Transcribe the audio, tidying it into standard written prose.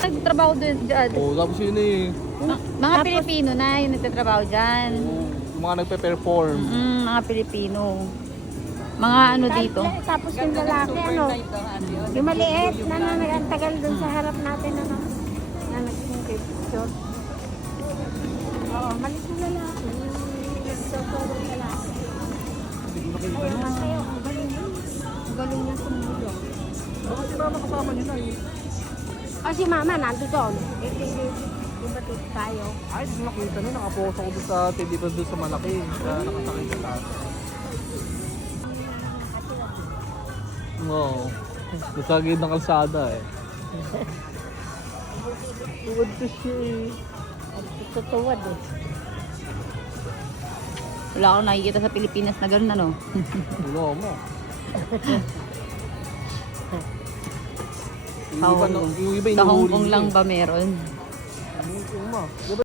Nagtatrabaho doon dyan. Oo, tapos yun eh. Mga Pilipino na yung nagtatrabaho dyan. Yung mga nagpe-perform. Mga Pilipino. Mga ano dito. Tapos yung lalaki, ano, yung maliit na nagtagal dun sa harap natin, ano, na nag-picture. Oo, maliit yung lalaki. Nagsosorong lalaki. Kaya nga kayo, ang galing niya. Ang galing niya sumulong. Bakit si mama kasama niyo na eh? Si mama nando doon. Yung batit tayo. Ay, hindi ko nakita nun. Nakapokus ako doon sa tilipan doon sa malaki. Kaya nakasakay sa taas. Oo. Nasa gilid ng kalsada eh. Tuwad ko siya eh. Tutuwad eh. Wala akong nakikita sa Pilipinas na gano'n ano. Wala mo. Sa Hong Kong lang ba meron? Yung iba